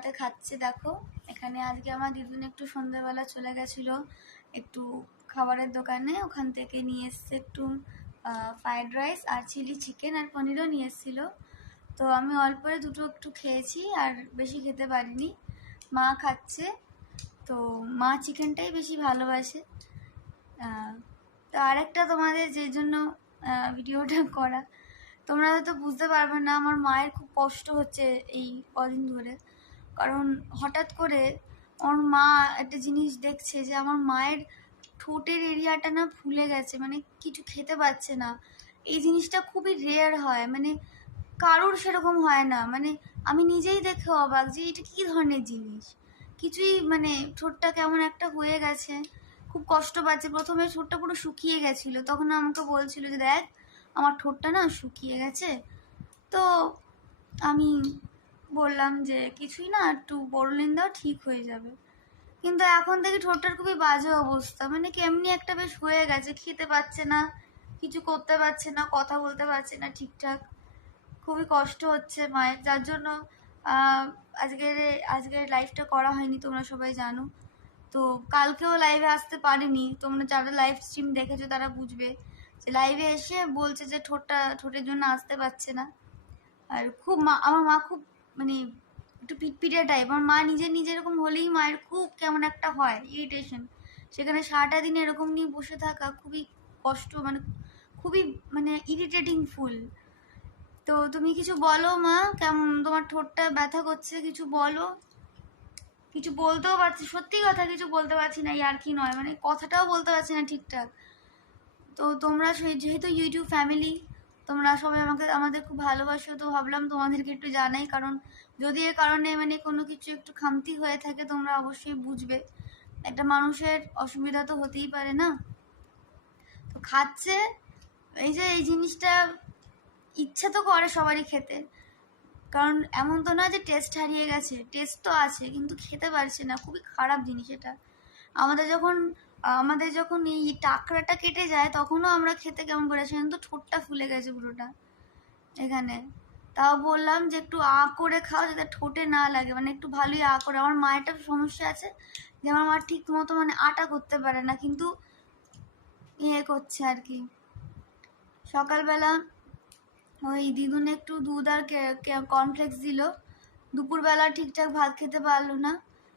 হাতে খাচ্ছে দেখো। এখানে আজকে আমার দিদুন একটু সন্ধ্যেবেলা চলে গেছিলো একটু খাবারের দোকানে, ওখান থেকে নিয়ে এসছে একটু ফ্রাইড রাইস আর চিলি চিকেন আর পনিরও নিয়ে এসেছিলো। তো আমি অল্পরে দুটো একটু খেয়েছি আর বেশি খেতে পারিনি। মা খাচ্ছে, তো মা চিকেনটাই বেশি ভালোবাসে। তো আরেকটা তোমাদের যে জন্য ভিডিওটা করা, তোমরা হয়তো বুঝতে পারবে না আমার মায়ের খুব কষ্ট হচ্ছে এই কদিন ধরে। কারণ হঠাৎ করে আমার মা একটা জিনিস দেখছে যে আমার মায়ের ঠোঁটের এরিয়াটা না ফুলে গেছে, মানে কিছু খেতে পাচ্ছে না। এই জিনিসটা খুবই রেয়ার হয়, মানে কারোর সেরকম হয় না। মানে আমি নিজেই দেখে অবাক যে এটা কী ধরনের জিনিস। কিছুই মানে ঠোঁটটা কেমন একটা হয়ে গেছে, খুব কষ্ট পাচ্ছে। প্রথমে ঠোঁটটা পুরো শুকিয়ে গেছিলো, তখন আমাকে বলছিল যে দেখ আমার ঠোঁটটা না শুকিয়ে গেছে। তো আমি বললাম যে কিছুই না, একটু বোরোলিন দাও ঠিক হয়ে যাবে। কিন্তু এখন থেকে ঠোঁটটার খুবই বাজে অবস্থা, মানে কেমনি একটা বেশ হয়ে গেছে, খেতে পাচ্ছে না, কিছু করতে পারছে না, কথা বলতে পারছে না ঠিকঠাক। খুবই কষ্ট হচ্ছে মায়ের, যার জন্য আজকের লাইভটা করা হয়নি, তোমরা সবাই জানো। তো কালকেও লাইভে আসতে পারিনি, তোমরা যারা লাইভ স্ট্রিম দেখেছো তারা বুঝবে যে লাইভে এসে বলছে যে ঠোঁটের জন্য আসতে পারছে না। আর খুব আমার মা খুব মানে একটু পিটপিটে টাইপ। আমার মা নিজে এরকম হলেই মায়ের খুব কেমন একটা হয় ইরিটেশন। সেখানে সারাটা দিন এরকম নিয়ে বসে থাকা খুবই কষ্ট, মানে খুবই মানে ইরিটেটিং ফুল। তো তুমি কিছু বলো মা, কেমন তোমার ঠোঁটটা ব্যথা করছে, কিছু বলো। কিছু বলতেও পারছি, সত্যি কথা কিছু বলতে পারছি না, আর কি নয়, মানে কথাটাও বলতে পারছি না ঠিকঠাক। তো তোমরা যেহেতু ইউটিউব ফ্যামিলি, তোমরা সবাই আমাদের খুব ভালোবাসো, তো ভাবলাম তোমাদেরকে একটু জানাই। কারণ যদি এর কারণে মানে কোনো কিছু একটু খামতি হয়ে থাকে তোমরা অবশ্যই বুঝবে। একটা মানুষের অসুবিধা তো হতেই পারে না। তো খাচ্ছে, এই যে এই জিনিসটা ইচ্ছা তো করে সবারই খেতে, কারণ এমন তো না যে টেস্ট হারিয়ে গেছে, টেস্ট তো আছে কিন্তু খেতে পারছে না, খুবই খারাপ জিনিস এটা। আমাদের যখন এই টাকরাটা কেটে যায় তখনও আমরা খেতে কেমন করেছি, কিন্তু ঠোঁটটা ফুলে গেছে পুরোটা এখানে। তাও বললাম যে একটু করে খাও যাতে ঠোঁটে না লাগে, মানে একটু ভালোই করে। আমার মায়ের একটা সমস্যা আছে যে আমার মা ঠিক মতো মানে আটা করতে পারে না, কিন্তু করছে আর কি। সকালবেলা ওই দিদুন একটু দুধ আর কর্নফ্লেক্স দিল, দুপুরবেলা ঠিকঠাক ভাত খেতে পারলো না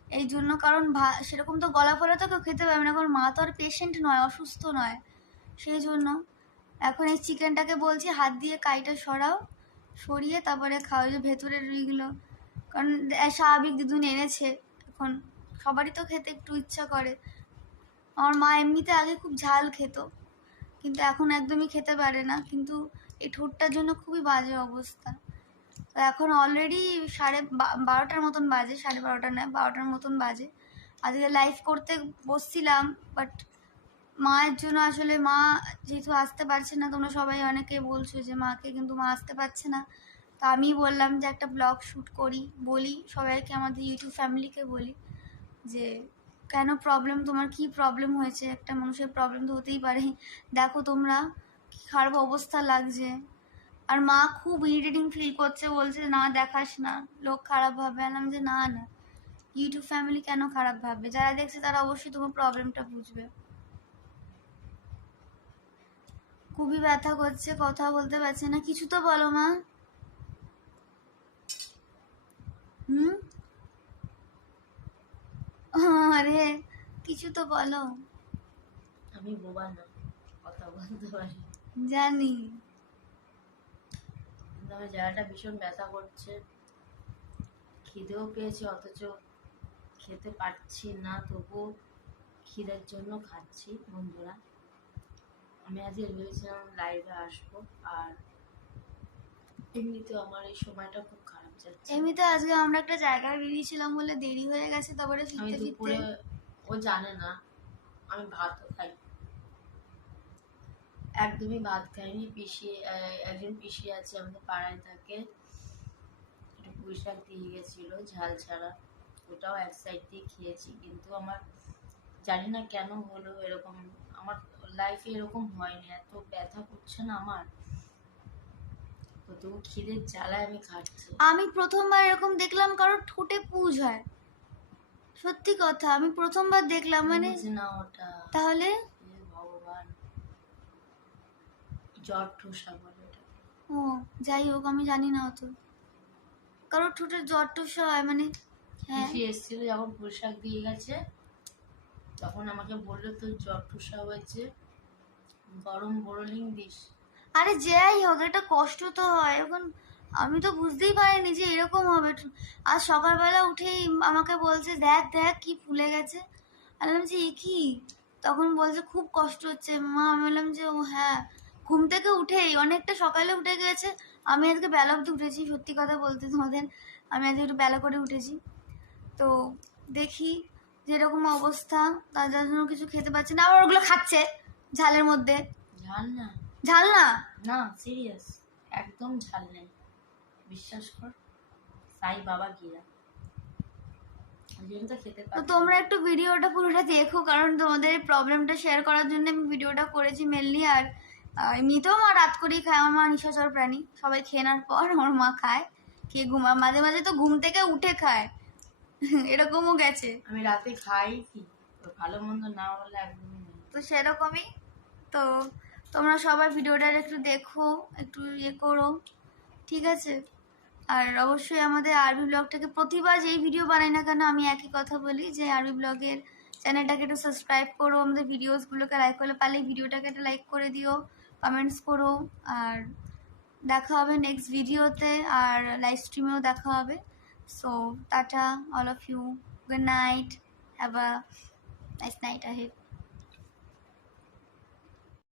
এই জন্য। কারণ সেরকম তো গলা ফলা তো কেউ খেতে পারবে না, কারণ মা তো আর পেশেন্ট নয়, অসুস্থ নয়, সেই জন্য এখন এই চিকেনটাকে বলছি হাত দিয়ে কাইটা সরিয়ে তারপরে খাওয়া, যে ভেতরের রুইগুলো। কারণ স্বাভাবিক দিদুন এনেছে, এখন সবারই তো খেতে একটু ইচ্ছা করে। আমার মা এমনিতে আগে খুব ঝাল খেত, কিন্তু এখন একদমই খেতে পারে না, কিন্তু এই ঠোঁটটার জন্য খুবই বাজে অবস্থা। তো এখন অলরেডি 12:30 মতন বাজে, 12:30 নয় 12টার মতন বাজে। আজকে লাইভ করতে বসছিলাম, বাট মায়ের জন্য আসলে মা যেহেতু আসতে পারছে না, তোমরা সবাই অনেকে বলছো যে মাকে, কিন্তু মা আসতে পারছে না। তো আমি বললাম যে একটা ব্লগ শ্যুট করি, বলি সবাইকে, আমাদের ইউটিউব ফ্যামিলিকে বলি যে কেন প্রবলেম, তোমার কি প্রবলেম হয়েছে। একটা মানুষের প্রবলেম তো হতেই পারে, দেখো তোমরা কি খারাপ অবস্থা লাগছে। আর মা খুব ইরিটেটিং ফিল করছে, বলছে না দেখাস না, লোক খারাপ ভাবে। আলাম যে না না, ইউটিউব ফ্যামিলি কেন খারাপ ভাববে, যারা দেখছে তারা অবশ্যই তোমার প্রবলেমটা বুঝবে। খুবই ব্যথা করছে, কথা বলতে পারছে না, কিছু তো বলো মা। আরে কিছু তো বলো। আমি বোবা না, কথা বলতে পারি, জানি। আমার জায়গাটা ভীষণ ব্যথা করছে, খিদেও পেয়েছি অথচ খেতে পারছি না, তবুও খিদের জন্য খাচ্ছি। বন্ধুরা, আমি আজকে ভেবেছিলাম লাইভে আসবো, আর এমনিতেও আমার এই সময়টা খুব খারাপ যাচ্ছে। এমনিতে আজকে আমরা একটা জায়গায় বেরিয়েছিলাম বলে দেরি হয়ে গেছে, তারপরে আমি দুপুরে, ও জানে না আমি ভাতও খাই, একদমই ভাত খাইনি। একজন পিসি আছে আমাদের পাড়ায় থাকে, একটু পুঁই শাক দিয়ে গেছিল ঝাল ছাড়া, ওটাও এক সাইড দিয়ে খেয়েছি। কিন্তু আমার জানি না কেন হলো এরকম, আমার লাইফে এরকম হয়নি, এত ব্যথা করছে না আমার। তো তবু খিদের জ্বালায় আমি খাচ্ছি। আমি প্রথমবার এরকম দেখলাম কারোর ঠোঁটে পুজ হয়, সত্যি কথা আমি প্রথমবার দেখলাম। মানে বুঝি না ওটা। তাহলে হে ভগবান, জ্বর ঠোসা বলে ওটা। ও যাই হোক, আমি জানি না অত। কারোর ঠোঁটে জ্বর টসা হয় মানে, হ্যাঁ পিসি এসেছিল যখন পোশাক দিয়ে গেছে, তখন আমাকে বললো তোর জ্বর ঠোসা হয়েছে, গরম বোরোলিং দিস। আরে যাই হোক, এটা কষ্ট তো হয় এখন। আমি তো বুঝতেই পারিনি যে এরকম হবে। আজ সকালবেলা উঠেই আমাকে বলছে দেখ দেখ কি ফুলে গেছে। আমি বললাম যে এ কি? তখন বলছে খুব কষ্ট হচ্ছে মা। আমি বললাম যে ও হ্যাঁ। ঘুম থেকে উঠেই অনেকটা সকালে উঠে গেছে। আমি আজকে বেলা অব্দি উঠেছি, সত্যি কথা বলতে তোমাদের আমি আজকে একটু বেলা করে উঠেছি। তো দেখি যেরকম অবস্থা, তার জন্য কিছু খেতে পাচ্ছি না, আবার ওগুলো খাচ্ছে ঝালের মধ্যে। ঝাল না, ঝাল না? না সিরিয়াস, একদম ঝাল নেই, বিশ্বাস কর। সাই বাবা গিয়া ওই জন্য তো খেতে তো পারছি তোমরা না। একটু ভিডিওটা পুরোটা দেখো, কারণ তোমাদের প্রবলেমটা শেয়ার করার জন্য আমি ভিডিওটা করেছি মেনলি। আর এমনিতেও মা রাত করেই খায়, আমার মা নিশাচর প্রাণী। সবাই খেয়ে নেওয়ার পর আমার মা খায়, খেয়ে ঘুমায়, মাঝে মাঝে তো ঘুম থেকে উঠে খায়। এরকমও গেছে। আমি রাতে খাই কি, তো ভালো মন্দ না হলে একদমই নেই। তো সেরকমই। তো তোমরা সবাই ভিডিওটা একটু দেখো, একটু ইয়ে করো, ঠিক আছে? আর অবশ্যই আমাদের আরবি ব্লগটাকে প্রতিবার যেই ভিডিও বানাই না কেন আমি একই কথা বলি যে আরবি ব্লগের চ্যানেলটাকে একটু সাবস্ক্রাইব করো, আমাদের ভিডিওসগুলোকে লাইক করলে পারলে ভিডিওটাকে একটা লাইক করে দিও, কমেন্টস করো। আর দেখা হবে নেক্সট ভিডিওতে, আর লাইভ স্ট্রিমেও দেখা হবে। So tata all of you, good night, have a nice night ahead.